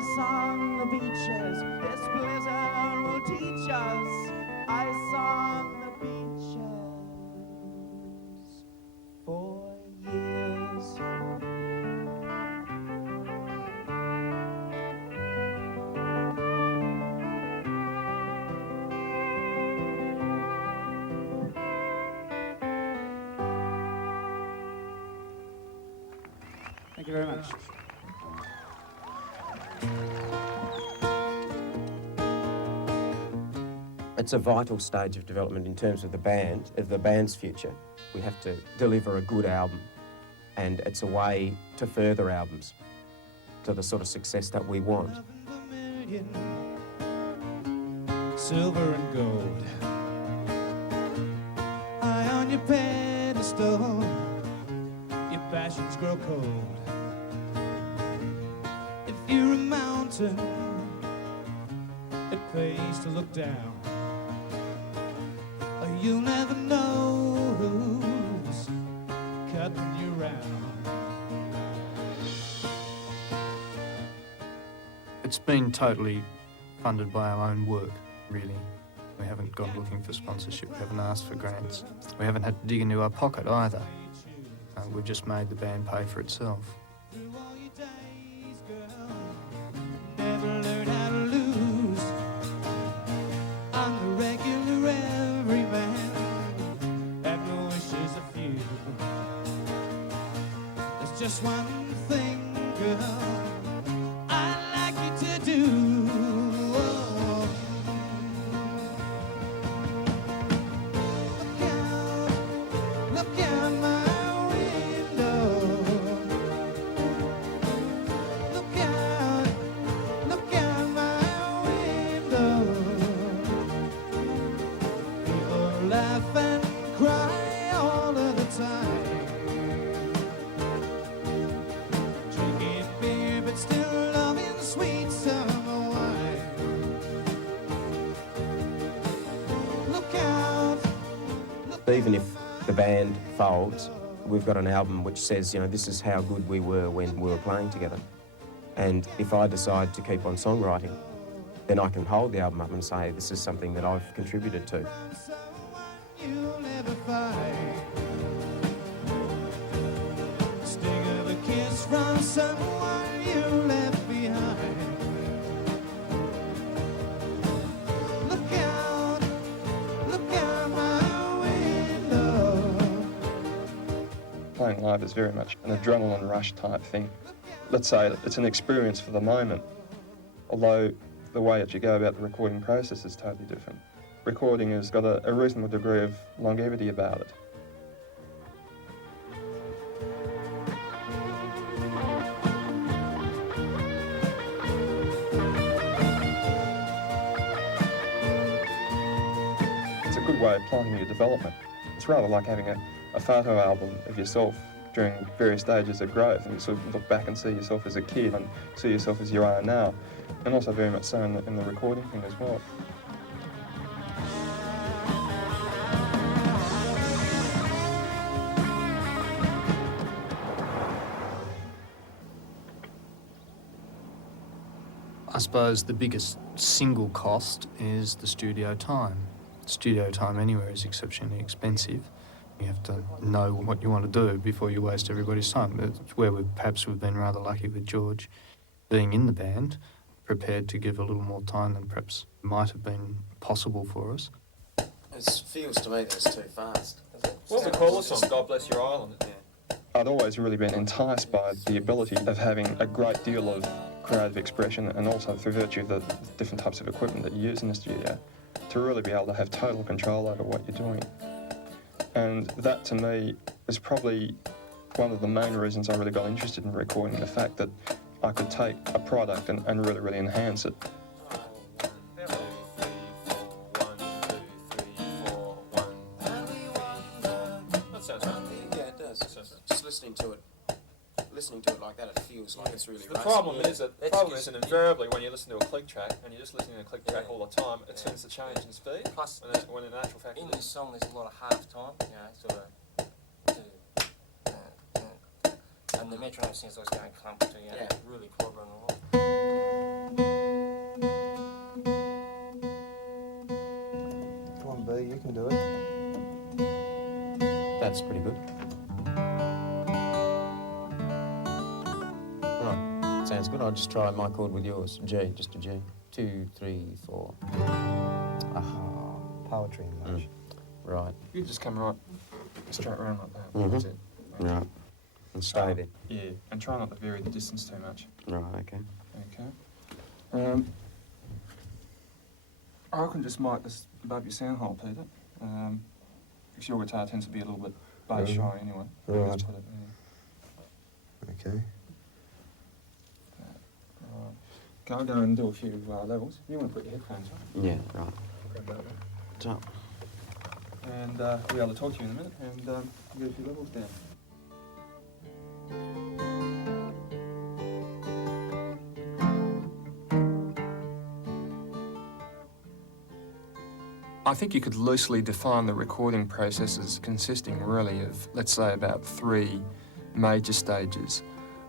Ice on the beaches, this blizzard will teach us. Ice on the beaches for years. Thank you very much. It's a vital stage of development in terms of the band's future. We have to deliver a good album, and it's a way to further albums to the sort of success that we want. Silver and gold, high on your pedestal, your passions grow cold. If you're a mountain, it pays to look down. You'll never know who's cutting you round. It's been totally funded by our own work, really. We haven't gone looking for sponsorship, we haven't asked for grants. We haven't had to dig into our pocket either. We've just made the band pay for itself. Never learn how to lose. I'm the regular everyman, have no wishes of few. There's just one thing, girl, I'd like you to do. Look out my window. Look out my window. People laugh and cry all of the time. Drinking beer but still loving sweet summer wine. Look out. Even if the band folds, we've got an album which says, you know, this is how good we were when we were playing together. And if I decide to keep on songwriting, then I can hold the album up and say, this is something that I've contributed to. You'll never find. Sting of a kiss from someone you left behind. Look out my window. Playing live is very much an adrenaline rush type thing. Let's say it's an experience for the moment, although the way that you go about the recording process is totally different. Recording has got a reasonable degree of longevity about it. It's a good way of planning your development. It's rather like having a photo album of yourself during various stages of growth, and you sort of look back and see yourself as a kid and see yourself as you are now, and also very much so in the recording thing as well. I suppose the biggest single cost is the studio time. Studio time anywhere is exceptionally expensive. You have to know what you want to do before you waste everybody's time. It's where we've been rather lucky with George being in the band, prepared to give a little more time than perhaps might have been possible for us. It feels to me that it's too fast. What's the call song, God Bless Your Island? Yeah. I'd always really been enticed by the ability of having a great deal of creative expression, and also through virtue of the different types of equipment that you use in the studio, to really be able to have total control over what you're doing. And that, to me, is probably one of the main reasons I really got interested in recording, the fact that I could take a product and really, really enhance it. That sounds right. Yeah, it does. Just listening to it like that, it feels like it's really The problem is invariably when you listen to a click track and you're just listening to a click track all the time, it tends to change in speed. Plus, when in actual fact, in this song there's a lot of half time, sort of, and the metronome seems like it's going clump to, really clobbering along. Emily, you can do it. That's pretty good. Right, sounds good. I'll just try my chord with yours. G, just a G. 2, 3, 4. Poetry in motion. Right. You just come right straight around like that. Mhm. That's it. Right. And stay there. Yeah, and try not to vary the distance too much. Right, okay. Okay. I reckon just mic this above your sound hole, Peter. Because your guitar tends to be a little bit bass shy anyway. Right. Just put it there. Okay. Right. I'll go and do a few levels. You want to put your headphones on? Yeah, right. Grab that one. So, And we'll be able to talk to you in a minute and get a few levels down. I think you could loosely define the recording process as consisting really of, let's say, about 3 major stages.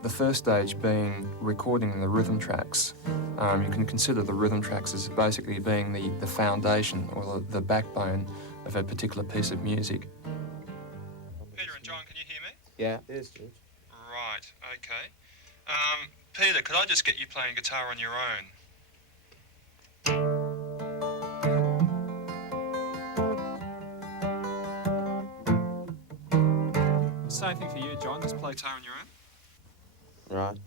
The first stage being recording the rhythm tracks. You can consider the rhythm tracks as basically being the foundation or the backbone of a particular piece of music. Peter and John, can you hear me? yeah. Yes, George. Right, okay. Peter, could I just get you playing guitar on your own? Same thing for you, John. Just play guitar on your own. Right.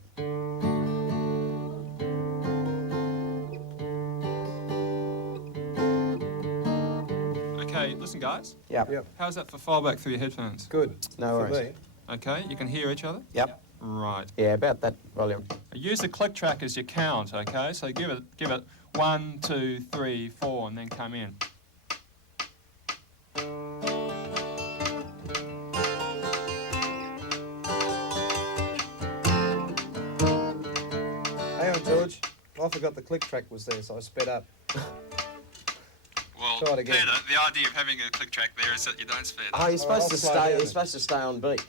Okay, listen, guys. Yep. Yep. How's that for fallback through your headphones? Good. No For worries. me. Okay, you can hear each other? Yep. Right. Yeah, about that volume. Use the click track as your count, okay? So give it 1, 2, 3, 4, and then come in. Hang on, George. I forgot the click track was there, so I sped up. Well, Try it again. Peter, the idea of having a click track there is that you don't speed up. Oh, you're supposed I'll to slow stay. down You're then. supposed to stay on beat.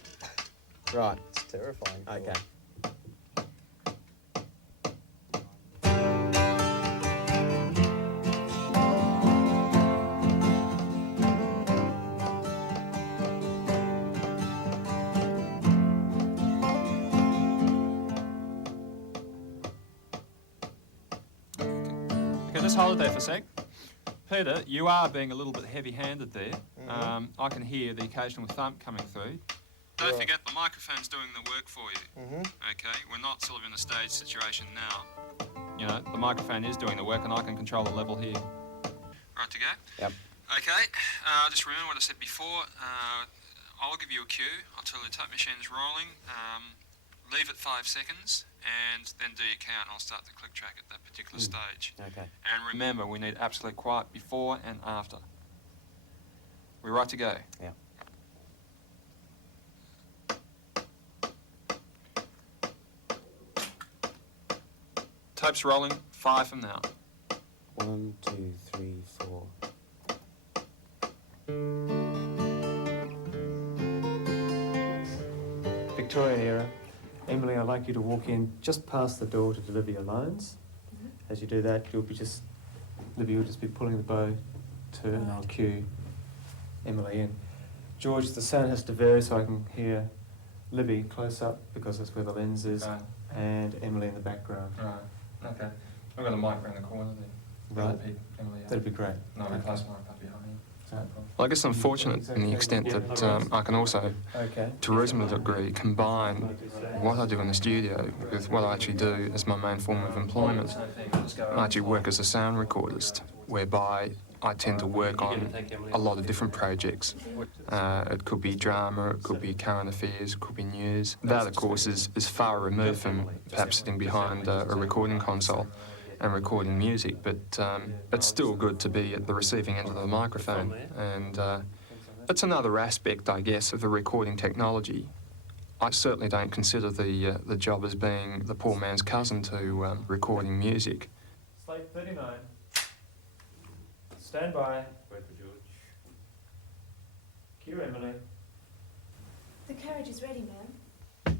Right. It's terrifying. Okay. Okay, just hold it there for a sec. Peter, you are being a little bit heavy-handed there. I can hear the occasional thump coming through. Don't Right. forget, the microphone's doing the work for you. Mm-hmm. Okay, we're not sort of in a stage situation now. You know, the microphone is doing the work and I can control the level here. Right to go? Yep. Okay, just remember what I said before. I'll give you a cue. I'll tell you the tape machine's rolling. Leave it 5 seconds and then do your count. I'll start the click track at that particular stage. Okay. And remember, we need absolute quiet before and after. We're right to go? Yeah. Tape's rolling, 5 from now. 1, 2, 3, 4. Victorian era. Emily, I'd like you to walk in just past the door to deliver your lines. As you do that, Libby will just be pulling the bow to and I'll cue Emily in. George, the sound has to vary so I can hear Libby close up because that's where the lens is, Right. and Emily in the background. Right, okay. I've got a mic around the corner there. Right. Emily, That'd be great. No, Okay. close mic up behind you. Right. Well, I guess I'm fortunate in the extent that I can also, Okay. to a reasonable degree, combine what I do in the studio with what I actually do as my main form of employment. I actually work as a sound recordist, whereby I tend to work on a lot of different projects. It could be drama, it could be current affairs, it could be news. That, of course, is far removed from perhaps sitting behind a recording console and recording music, but it's still good to be at the receiving end of the microphone. And it's another aspect, I guess, of the recording technology. I certainly don't consider the job as being the poor man's cousin to recording music. Slate 39. Stand by. Wait for George. Cue Emily. The carriage is ready, ma'am.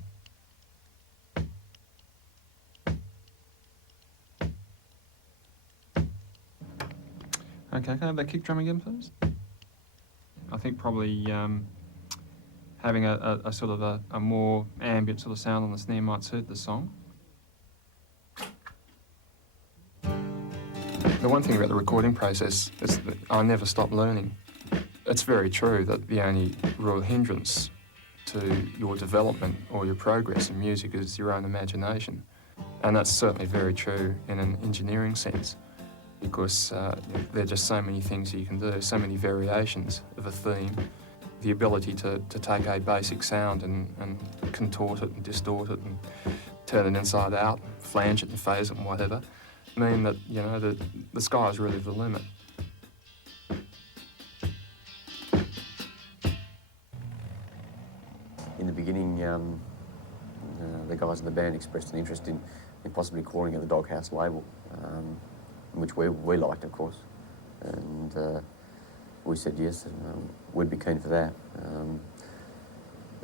Okay, can I have that kick drum again, please? think probably having a sort of a more ambient sort of sound on the snare might suit the song. The one thing about the recording process is that I never stop learning. It's very true that the only real hindrance to your development or your progress in music is your own imagination. And that's certainly very true in an engineering sense, because there are just so many things you can do, so many variations of a theme. The ability to take a basic sound and contort it and distort it and turn it inside out, flange it and phase it and whatever, mean that, you know, the sky is really the limit. In the beginning, the guys in the band expressed an interest in possibly calling it the Doghouse label, which we liked, of course, and we said yes, and we'd be keen for that.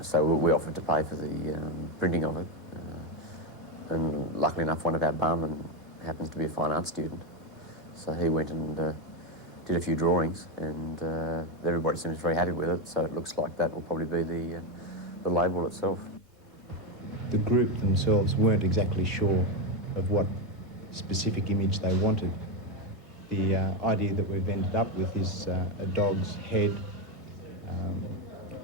So we offered to pay for the printing of it, and luckily enough, one of our barmen happens to be a fine art student, so he went and did a few drawings, and everybody seems very happy with it, so it looks like that will probably be the label itself. The group themselves weren't exactly sure of what specific image they wanted. The idea that we've ended up with is a dog's head,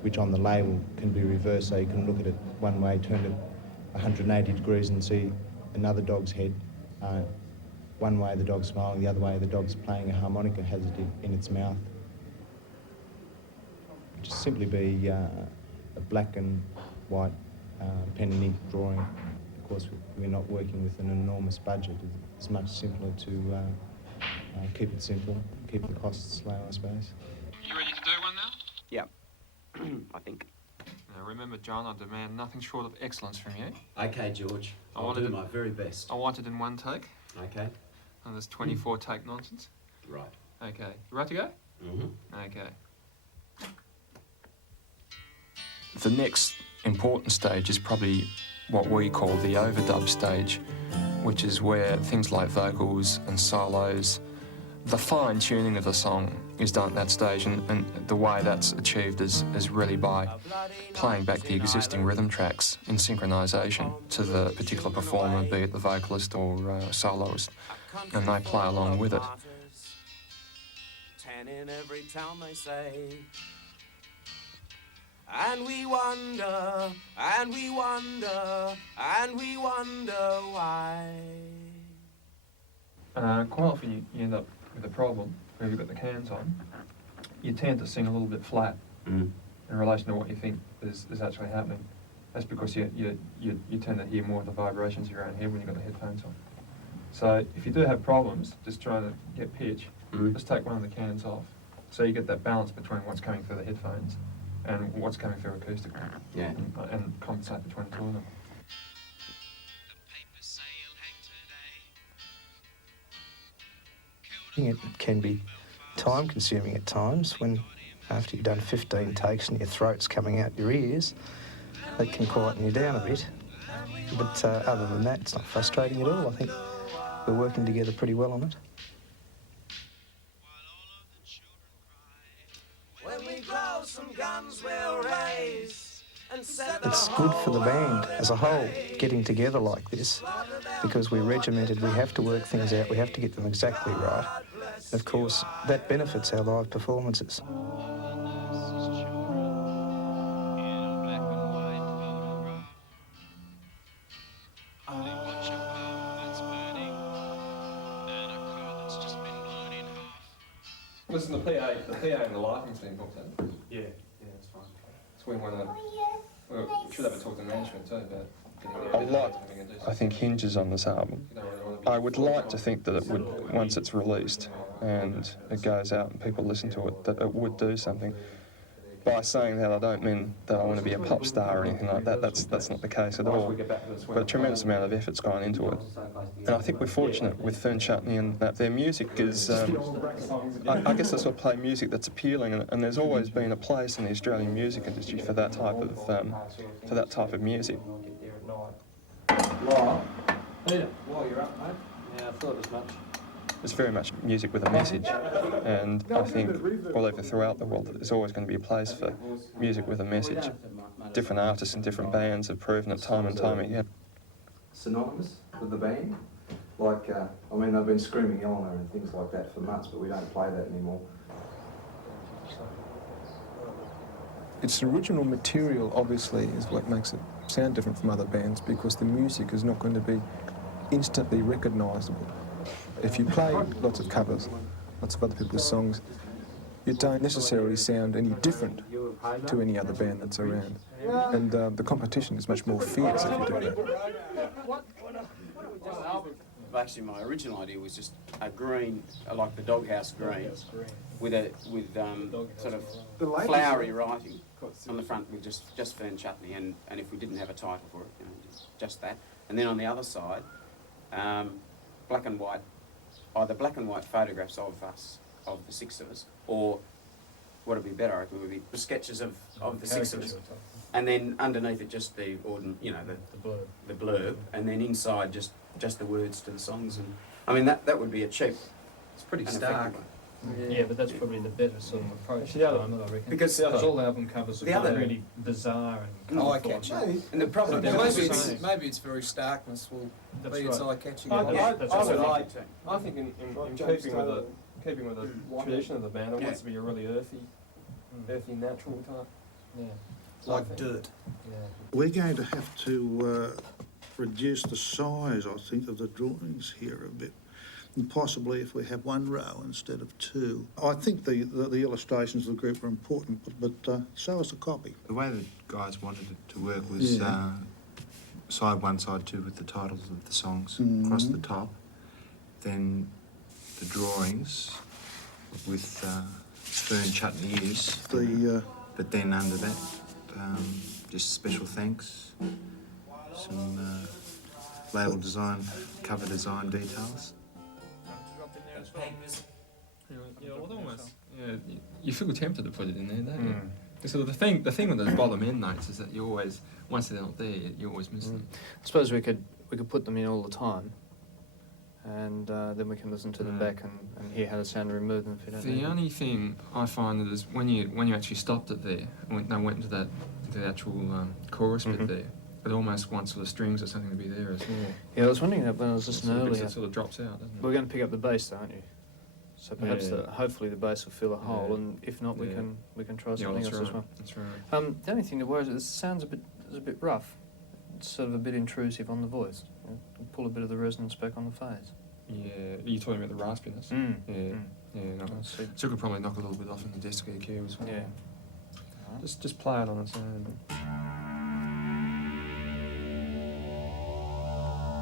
which on the label can be reversed, so you can look at it one way, turn it 180 degrees and see another dog's head. One way the dog's smiling, the other way the dog's playing a harmonica, has it in its mouth. Just simply be a black and white pen and ink drawing. Of course, we're not working with an enormous budget. It's much simpler to keep it simple, keep the costs low, I suppose. You ready to do one now? Yeah, I think. Now remember, John, I demand nothing short of excellence from you. Okay, George. I'll do my very best. I want it in one take. Okay. And there's 24 take nonsense. Right. Okay. You ready to go? Mm-hmm. Okay. The next important stage is probably what we call the overdub stage, which is where things like vocals and solos, the fine tuning of the song is done at that stage, and the way that's achieved is really by playing back the existing rhythm tracks in synchronisation to the particular performer, be it the vocalist or soloist, and they play along with it. 10 in every town, they say. And we wonder, and we wonder, and we wonder why. Quite often you end up with a problem where you've got the cans on. You tend to sing a little bit flat in relation to what you think is actually happening. That's because you tend to hear more of the vibrations of your own head when you've got the headphones on. So if you do have problems just trying to get pitch, just take one of the cans off, so you get that balance between what's coming through the headphones and what's coming through acoustically, and compensate between the two of them. It can be time-consuming at times when, after you've done 15 takes and your throat's coming out your ears, that can quieten you down a bit. But other than that, it's not frustrating at all. I think we're working together pretty well on it. When we grow, some guns will raise. It's good for the band as a whole, getting together like this, because we're regimented, we have to work things out, we have to get them exactly right. And of course, that benefits our live performances. Listen, the PA and the lighting's been booked in. Yeah, that's fine. So we want to, we should have a talk to management too about getting a lot, I think, hinges on this album. I would like to think that it would, once it's released and it goes out and people listen to it, that it would do something. By saying that, I don't mean that I want to be a pop star or anything like that. That's not the case at all. But a tremendous amount of effort's gone into it. And I think we're fortunate with Fern, Chutney, and that their music is, I guess they sort of play music that's appealing, and there's always been a place in the Australian music industry for that type of music. Peter, while you're up, mate. Yeah, I thought as much. It's very much music with a message, and I think all over throughout the world there's always going to be a place for music with a message. Different artists and different bands have proven it time and time again. Synonymous with the band? Like, I mean, they've been screaming Eleanor and things like that for months, but we don't play that anymore. Its original material, obviously, is what makes it sound different from other bands, because the music is not going to be instantly recognisable. If you play lots of covers, lots of other people's songs, you don't necessarily sound any different to any other band that's around. And the competition is much more fierce if you do that. Actually, my original idea was just a green, like the doghouse green, with sort of flowery writing on the front with just Fern Chutney, and if we didn't have a title for it, you know, just that. And then on the other side, black and white, either black and white photographs of us, of the six of us, or what would be better, I reckon, would be sketches of the six of us. And then underneath it, just the blurb, and then inside just the words to the songs. And I mean, that would be a cheap. It's pretty stark. Yeah, but that's probably the better sort of approach Yeah, at the moment, I reckon. Because all album covers are really bizarre and eye-catching. And the problem maybe it's very starkness will be its eye-catching. I think in keeping with the tradition of the band, it wants to be a really earthy, natural type. Yeah. Like dirt. Yeah. We're going to have to reduce the size, I think, of the drawings here a bit. And possibly if we have one row instead of two. I think the illustrations of the group are important, but so is the copy. The way the guys wanted it to work was side one, side two with the titles of the songs across the top. Then the drawings with Fern Chutney ears. But then under that, just special thanks, some label design, cover design details. Yeah, almost. Yeah, you feel tempted to put it in there, don't you? So the thing with those bottom end notes is that you always, once they're not there, you always miss them. I suppose we could put them in all the time, and then we can listen to them back and hear how they sound and remove them if you don't need The them. only thing I find is when you actually stopped it there, and went into the actual chorus bit there, it almost wants sort of strings or something to be there as well. Yeah, I was wondering that when I was listening earlier. It sort of drops out, doesn't it? We're going to pick up the bass, though, aren't you? So perhaps hopefully the bass will fill a hole, and if not, we can try something else as well. That's right. The only thing that worries is it sounds a bit rough. It's sort of a bit intrusive on the voice. You know? Pull a bit of the resonance back on the phase. Yeah, you're talking about the raspiness. Yeah. So could probably knock a little bit off in the desk EQ as well. Yeah. Just play it on its own.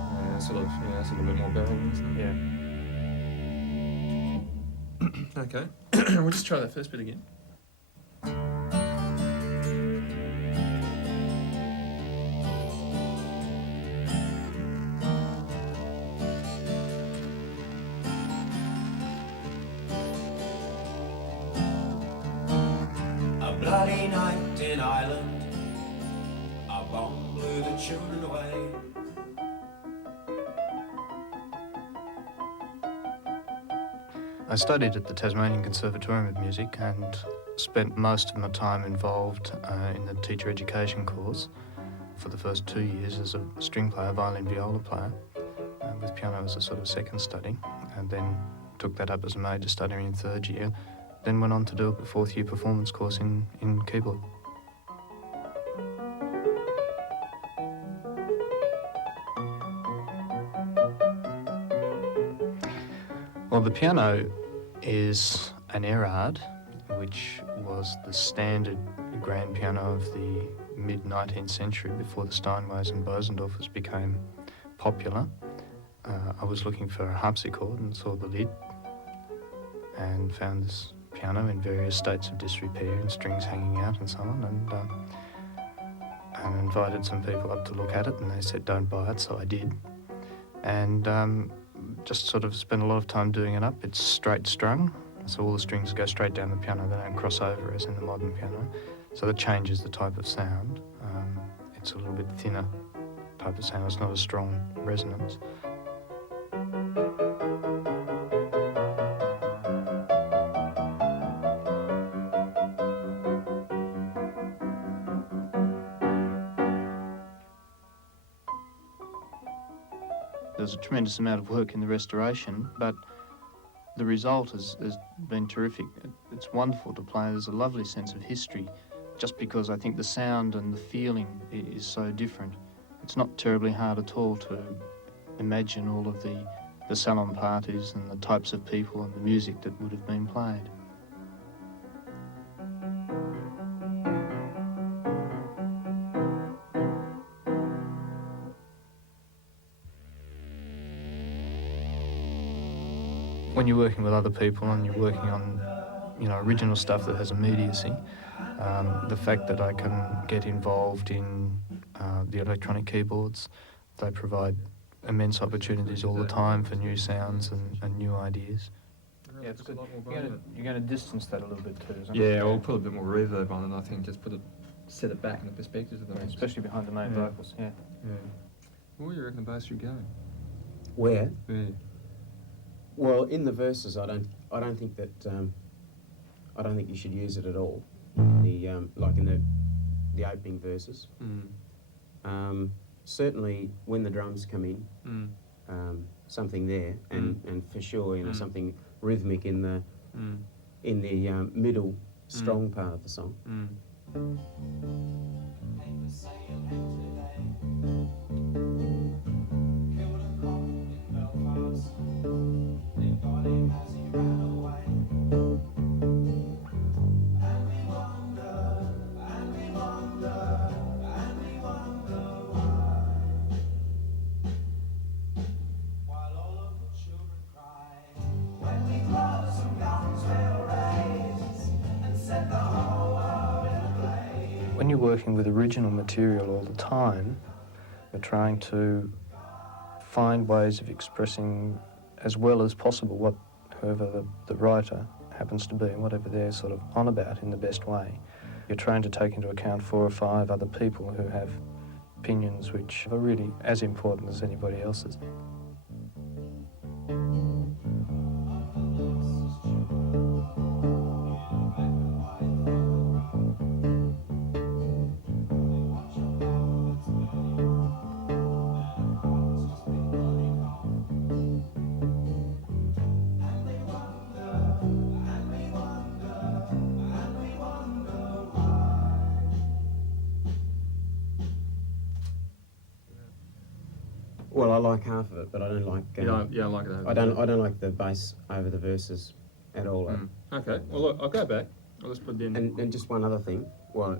Yeah, that's a little bit more barrel, isn't it? Yeah. Okay, we'll just try that first bit again. A bloody night in Ireland, a bomb blew the children away. I studied at the Tasmanian Conservatorium of Music and spent most of my time involved in the teacher education course for the first 2 years as a string player, violin, viola player, with piano as a sort of second study, and then took that up as a major study in third year, then went on to do a fourth year performance course in keyboard. Well, the piano is an Erard, which was the standard grand piano of the mid-19th century before the Steinways and Bosendorfers became popular. I was looking for a harpsichord and saw the lid and found this piano in various states of disrepair and strings hanging out and so on, and invited some people up to look at it, and they said don't buy it, so I did. And just sort of spent a lot of time doing it up. It's straight strung, so all the strings go straight down the piano, they don't cross over as in the modern piano. So that changes the type of sound. It's a little bit thinner type of sound, it's not a strong resonance. there's a tremendous amount of work in the restoration, but the result has been terrific. It's wonderful to play. There's a lovely sense of history, just because I think the sound and the feeling is so different. It's not terribly hard at all to imagine all of the salon parties and the types of people and the music that would have been played. When you're working with other people and you're working on, original stuff that has immediacy, the fact that I can get involved in the electronic keyboards, they provide immense opportunities all the time for new sounds and new ideas. Yeah, it's good. You're going to distance that a little bit too, isn't it? Yeah, we'll put a bit more reverb on it, I think, just set it back in the perspective of the mix. Especially behind the main vocals, yeah. Where do you reckon the bass should go? Where? Yeah. Well, in the verses, I don't think that I don't think you should use it at all. Like in the opening verses. Certainly, when the drums come in, something there, and for sure, something rhythmic in the middle, strong part of the song. When you're working with original material all the time, you're trying to find ways of expressing as well as possible what whoever the writer happens to be and whatever they're sort of on about in the best way. You're trying to take into account 4 or 5 other people who have opinions which are really as important as anybody else's. Well, I like half of it, but I don't like. You don't like it. I don't like the bass over the verses at all. Okay. Well, look, I'll go back. I'll just put it in. And just one other thing. Well,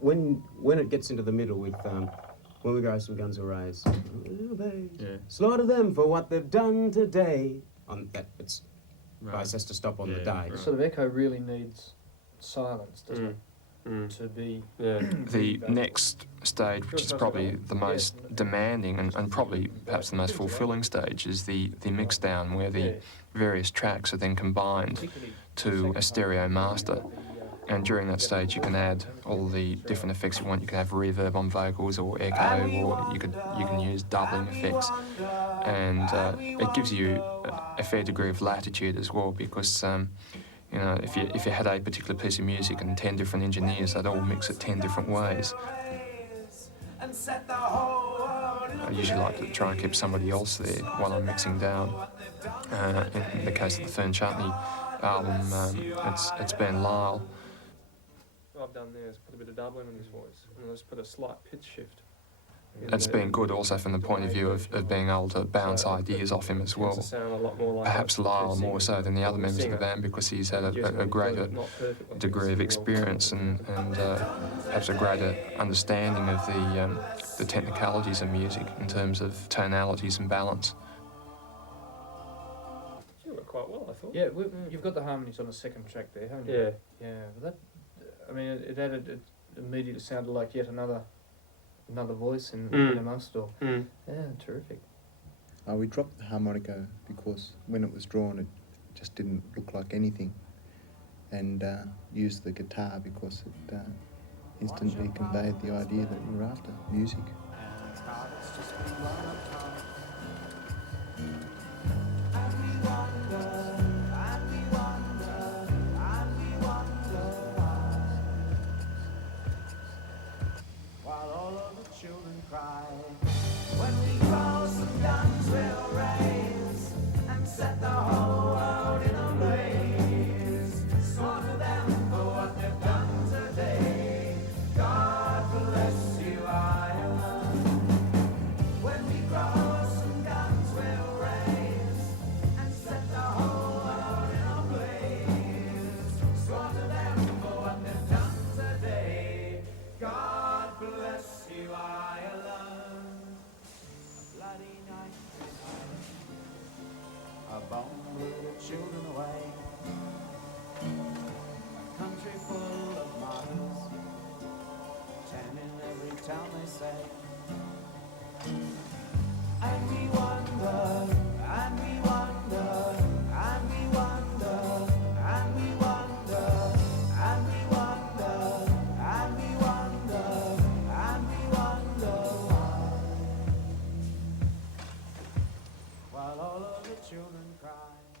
when it gets into the middle with when we go some guns will raise, slaughter them for what they've done today. On that, it's bass has to stop on the day. Right. Sort of echo really needs silence, doesn't it? To be the next stage, which is probably the most demanding and probably perhaps the most fulfilling stage, is the mix down, where the various tracks are then combined to a stereo master. And during that stage, you can add all the different effects you want. You can have reverb on vocals or echo, or you can use doubling effects, and it gives you a fair degree of latitude as well, because if you had a particular piece of music and 10 different engineers, they'd all mix it 10 different ways. I usually like to try and keep somebody else there while I'm mixing down. In the case of the Fern Chutney album, it's Ben Lyle. What I've done there is put a bit of doubling in his voice, and just put a slight pitch shift. It's been good also from the point of view of being able to bounce ideas off him as well. Perhaps Lyle more so than the other members of the band, because he's had a greater degree of experience and perhaps a greater understanding of the technicalities of music in terms of tonalities and balance. You worked quite well, I thought. Yeah, you've got the harmonies on the second track there, haven't you? Yeah. That, I mean, it added, it immediately sounded like yet another voice in amongst it all. Yeah, terrific. We dropped the harmonica because when it was drawn it just didn't look like anything, and used the guitar because it instantly conveyed the idea that we were after, music. While all of the children cry, when we cross the guns will bomb blew the children away. A country full of martyrs, 10 in every town they say. And we wonder, and we wonder, and we wonder, and we wonder, and we wonder, and we wonder, and we wonder why. While all of the children cry.